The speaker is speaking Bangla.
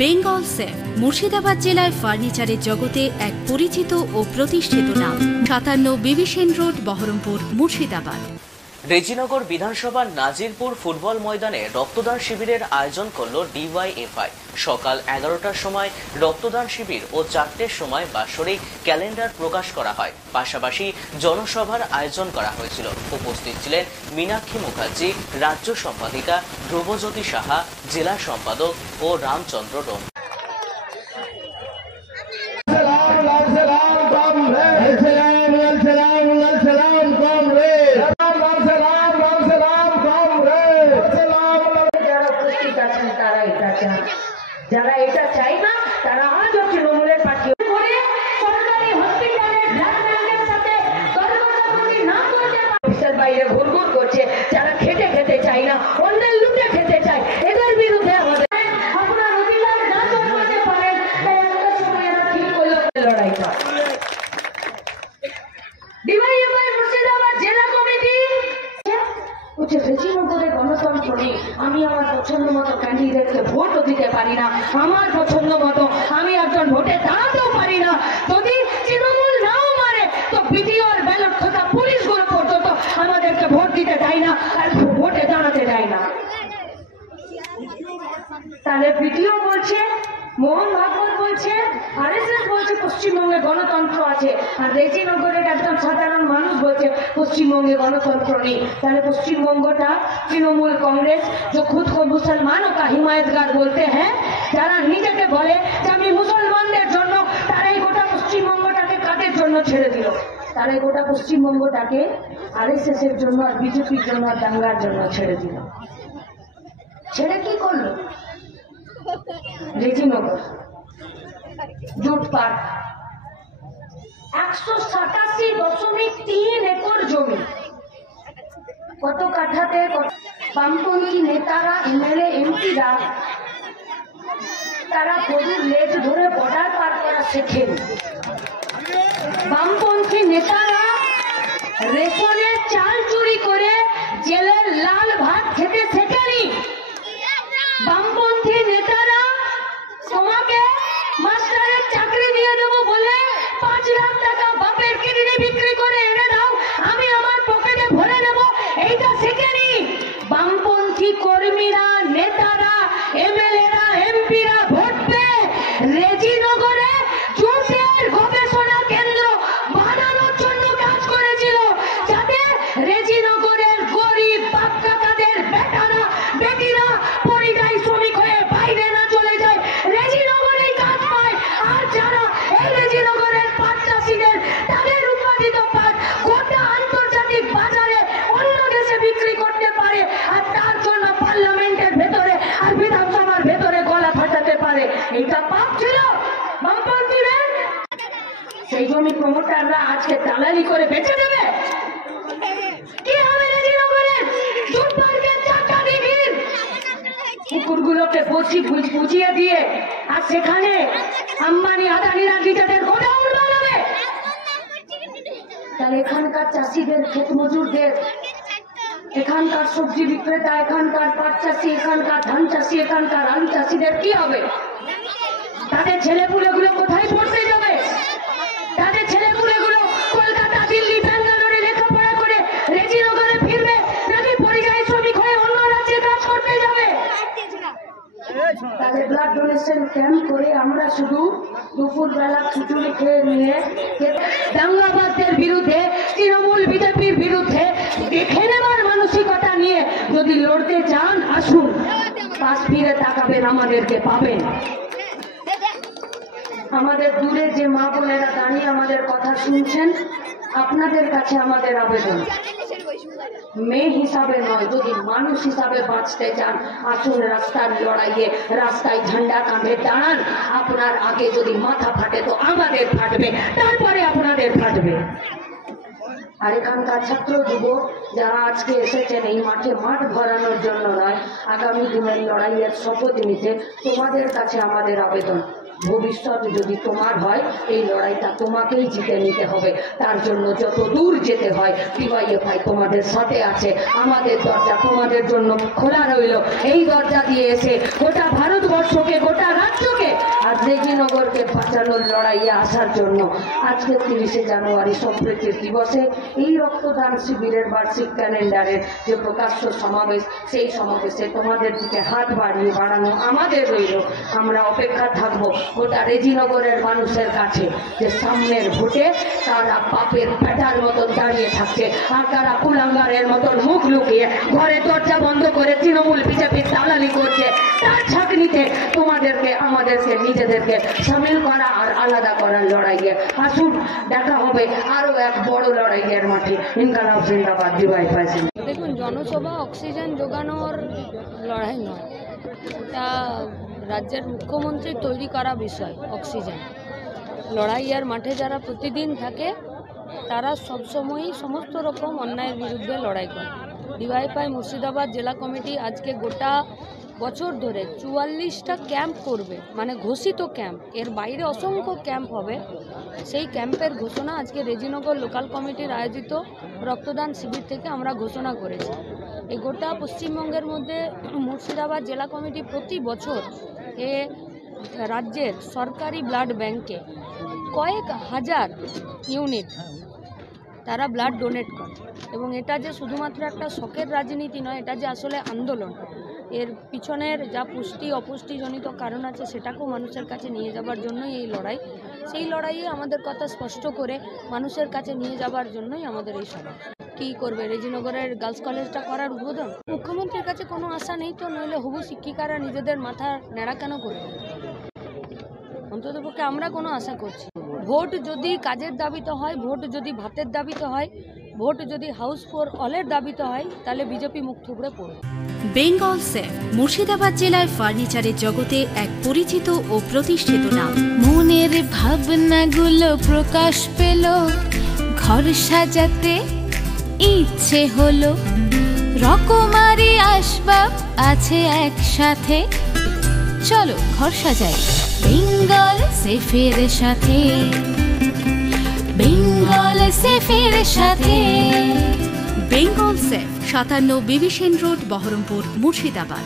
বেঙ্গল সেফ মুর্শিদাবাদ জেলায় ফার্নিচারের জগতে এক পরিচিত ও প্রতিষ্ঠিত নাম। 57 বিবি সেন রোড, বহরমপুর, মুর্শিদাবাদ। রেজিনগর বিধানসভার নাজিরপুর ফুটবল ময়দানে রক্তদান শিবিরের আয়োজন করল ডিওয়াইএফআই। সকাল 11টার সময় রক্তদান শিবির ও 4টের সময় বাৎসরিক ক্যালেন্ডার প্রকাশ করা হয়। পাশাপাশি জনসভার আয়োজন করা হয়েছিল। উপস্থিত ছিলেন মীনাক্ষী মুখার্জি, রাজ্য সম্পাদিকা ধ্রুবজ্যোতি সাহা, জেলা সম্পাদক ও রামচন্দ্র ডোম। যারা এটা চাই না তারা আজ তৃণমূলের পার্টি করে সরকারি হসপিটালে ব্লাড ব্যাংকের সাথে দরদাম না করতে অফিসের বাইরে ঘুরঘুর করছে। যারা খেতে খেতে চাই না, অন্যের লুটে খেতে চায়, এদের বিরুদ্ধে আমাদের আপনার অভিযান না করতে পারেন। তাই একটা সময় এরা ঠিক করলো লড়াইটা। ডিওয়াইএফআই মুর্শিদাবাদ জেলা কমিটি রেজিনগরে গণতন্ত্র নেই। আমি আমার পছন্দ মতো ক্যান্ডিডেটকে ভোটও দিতে পারি না, আমার পছন্দ মতো আমি একজন ভোটে দাঁড়াতেও পারি না। যদি তৃণমূল নাও মারে তো বিডিওর ব্যালট খাতা পুলিশগুলো পর্যন্ত আমাদেরকে ভোট দিতে দেয় না আর ভোটে দাঁড়াতে দেয় না। তাহলে বিডিও বলছে, মোহন ভাগবত বলছে, আরএসএস বলছে পশ্চিমবঙ্গে গণতন্ত্র আছে, আর রেজিনগরের একজন সাধারণ মানুষ বলছে পশ্চিমবঙ্গে গণতন্ত্র নেই। তাহলে পশ্চিমবঙ্গটা তৃণমূল कांग्रेस जो खुद को मुसलमानों का हिमायतगार बोलते हैं, যারা নিজেকে বলে যে আমি মুসলমানদের জন্য, তারাই গোটা পশ্চিমবঙ্গটাকে কাদের জন্য ছেড়ে দিল? তারাই গোটা পশ্চিমবঙ্গটাকে আরএসএস এর জন্য আর বিজেপির জন্য আর দাঙ্গার জন্য ছেড়ে দিল। ছেড়ে কি করলো? রেজিনগর জুট পার্ক 187.3 একর জমি, কত কাঠাতে বামপন্থী নেতারা, এমএলএ, এমপিরা তারা গরুর লেজ ধরে বর্ডার পার করা শেখেন। বামপন্থী নেতারা রেশনের চাল চুরি করে জেলের লাল ভাত খেতে শেখেনি। বামপন্থী নেতারা তোমাকে মাস্টারের চাকরি দিয়ে দেবো বলে 5 লাখ টাকা বাপের কিডনি বিক্রি করে এনে দাও, আমি আমার পকেটে ভরে নেব, এইটা শেখেনি। বামপন্থী কর্মীরা, নেতারা, এমএলএরা, এমপিরা ভোট পেয়ে রেজিনগরে জুটের গবেষণা কেন্দ্র বানানোর জন্য কাজ করেছিল, যাতে রেজিনগরের গরিব বাপ কাকাদের বেটারা, বেটিরা পরিযায়ী শ্রমিক হয়ে বাইরে না চলে যায়, রেজিনগরেই কাজ পায়। আর যারা এই রেজিনগরের পাট চাষিদের তাদের উৎপাদিত পাট গোটা আন্তর্জাতিক বাজারে অন্য দেশে বিক্রি করতে পারে, আর তার জন্য পার্লামেন্টের ভেতরে আর বিধানসভার ভেতরে গলা ফাটাতে পারে, এটা পাপ ছিল বামপন্থীদের। সেই জমি প্রমোটাররা আজকে দালালি করে বেচে দেবে। কি হবে রেজিনগরের জুট পার্কের চাকা দিঘির কুকুরগুলোকে বুঝিয়ে দিয়ে, আর সেখানে আম্বানি আদানিরা নিজেদের গোডাউন বানাবে। তাহলে এখানকার চাষিদের, ক্ষেত মজুরদের, এখানকার সবজি বিক্রেতা, এখানকার পাট চাষি, এখানকার ধান চাষি, এখানকার আলু চাষিদের কি হবে? তাদের ছেলেপুলেগুলো কোথায় পড়তে যাবে? তাদের ছেলেপুলেগুলো কলকাতা, দিল্লি, ব্যাঙ্গালোরে লেখাপড়া করে রেজিনগরে ফিরবে, নাকি পরিযায়ী শ্রমিক হয়ে অন্য রাজ্যে কাজ করতে যাবে? তাদের ব্লাড ডোনেশন ক্যাম্প করে আমরা শুধু দুপুরবেলা খিচুড়ি খেয়ে নিয়ে দাঙ্গাবাজদের বিরুদ্ধে, তৃণমূল বিজেপির বিরুদ্ধে দেখে নেওয়ার মানসিকতা নিয়ে যদি লড়তে চান, আসুন, পাশ ফিরে তাকাবেন, আমাদেরকে পাবেন। আমাদের দূরে যে মা বোনেরা দাঁড়িয়ে আমাদের কথা শুনছেন, আপনাদের কাছে আমাদের আবেদন, মেয়ে হিসাবে নয়, যদি মানুষ হিসাবে বাঁচতে চান, আসুন রাস্তার লড়াইয়ে, রাস্তায় ঝান্ডা কাঁধে দাঁড়ান। আপনার আগে যদি মাথা ফাটে তো আমাদের ফাটবে, তারপরে আপনাদের ফাটবে। আর এখানকার ছাত্র যুবক যারা আজকে এসেছেন এই মাঠে, মাঠ ভরানোর জন্য নয়, আগামী দিনের লড়াইয়ের শপথ নিতে, তোমাদের কাছে আমাদের আবেদন, ভবিষ্যৎ যদি তোমার হয়, এই লড়াইটা তোমাকেই জিতে নিতে হবে। তার জন্য যত দূর যেতে হয়, ডিওয়াইএফআই তোমাদের সাথে আছে। আমাদের দরজা তোমাদের জন্য খোলা রইল। এই দরজা দিয়ে এসে গোটা ভারতবর্ষকে, গোটা রাজ্য রেজিনগরকে বাঁচানোর লড়াইয়ে আসার জন্য আজকে 30শে জানুয়ারি সম্প্রীতির দিবসে এই রক্তদান শিবিরের বার্ষিক ক্যালেন্ডারের যে প্রকাশ্য সমাবেশ, সেই সমাবেশে তোমাদের দিকে হাত বাড়ানো আমাদের রইল। আমরা অপেক্ষা থাকবো গোটা রেজিনগরের মানুষের কাছে যে সামনের ভোটে তারা পাপের পেটার মতন দাঁড়িয়ে থাকছে, আর তারা কুলাঙ্গারের মতন মুখ লুকিয়ে ঘরে দরজা বন্ধ করে তৃণমূল বিজেপির দালালি করছে। তার ছাঁকনিতে তোমাদেরকে আমাদেরকে নিজেদেরকে সামিল করা আর আলাদা করার লড়াইয়ে আসুন, দেখা হবে আরো এক বড় লড়াইয়ের মাঠে। ইনকালাব জিন্দাবাদ, ডিওয়াইএফআই। দেখুন, জনসভা অক্সিজেন যোগানোর লড়াই নয়, এটা রাজ্যের মুখ্যমন্ত্রী তৈরি করা বিষয়। অক্সিজেন লড়াইয়ের মাঠে যারা প্রতিদিন থাকে তারা সবসময়ই সমস্ত রকম অন্যায়ের বিরুদ্ধে লড়াই করে। ডিওয়াইএফআই মুর্শিদাবাদ জেলা কমিটি আজকে গোটা বছর ধরে 44টা ক্যাম্প করবে, মানে ঘোষিত ক্যাম্প, এর বাইরে অসংখ্য ক্যাম্প হবে। সেই ক্যাম্পের ঘোষণা আজকে রেজিনগর লোকাল কমিটির আয়োজিত রক্তদান শিবির থেকে আমরা ঘোষণা করেছি। এই গোটা পশ্চিমবঙ্গের মধ্যে মুর্শিদাবাদ জেলা কমিটি প্রতি বছর রাজ্যের সরকারি ব্লাড ব্যাংকে কয়েক হাজার ইউনিট তারা ব্লাড ডোনেট করে, এবং এটা যে শুধুমাত্র একটা শখের রাজনীতি নয়, এটা যে আসলে আন্দোলন। এর পিছনের যা পুষ্টি অপুষ্টিজনিত কারণ আছে সেটাকেও মানুষের কাছে নিয়ে যাবার জন্যই এই লড়াই। সেই লড়াইয়ে আমাদের কথা স্পষ্ট করে মানুষের কাছে নিয়ে যাবার জন্যই আমাদের এই সভা। কী করবে, রেজিনগরের গার্লস কলেজটা করার উদ্বোধন? মুখ্যমন্ত্রীর কাছে কোনো আশা নেই তো, নইলে হবু শিক্ষিকারা নিজেদের মাথা নেড়া কেন করবে? অন্ততপক্ষে আমরা কোনো আশা করছি। ভোট যদি কাজের দাবিতে হয়, ভোট যদি ভাতের দাবিতে হয়, ভোট যদি হাউস ফর অলের দাবিতে হয়, তাহলে বিজেপি মুখ থুবড়ে পড়বে। বেঙ্গল সেফ মুর্শিদাবাদ জেলায় ফার্নিচারের জগতে এক পরিচিত ও প্রতিষ্ঠিত নাম। মনের ভাবনাগুলো প্রকাশ পেল, ঘর সাজাতে ইচ্ছে হলো, রকমারি আসবাব আছে একসাথে, চলো ঘর সাজাই বেঙ্গল সেফের সাথে, বেঙ্গল সেফের সাথে। Bengal safe 57 বিবিসেন road, Baharampur, Murshidabad.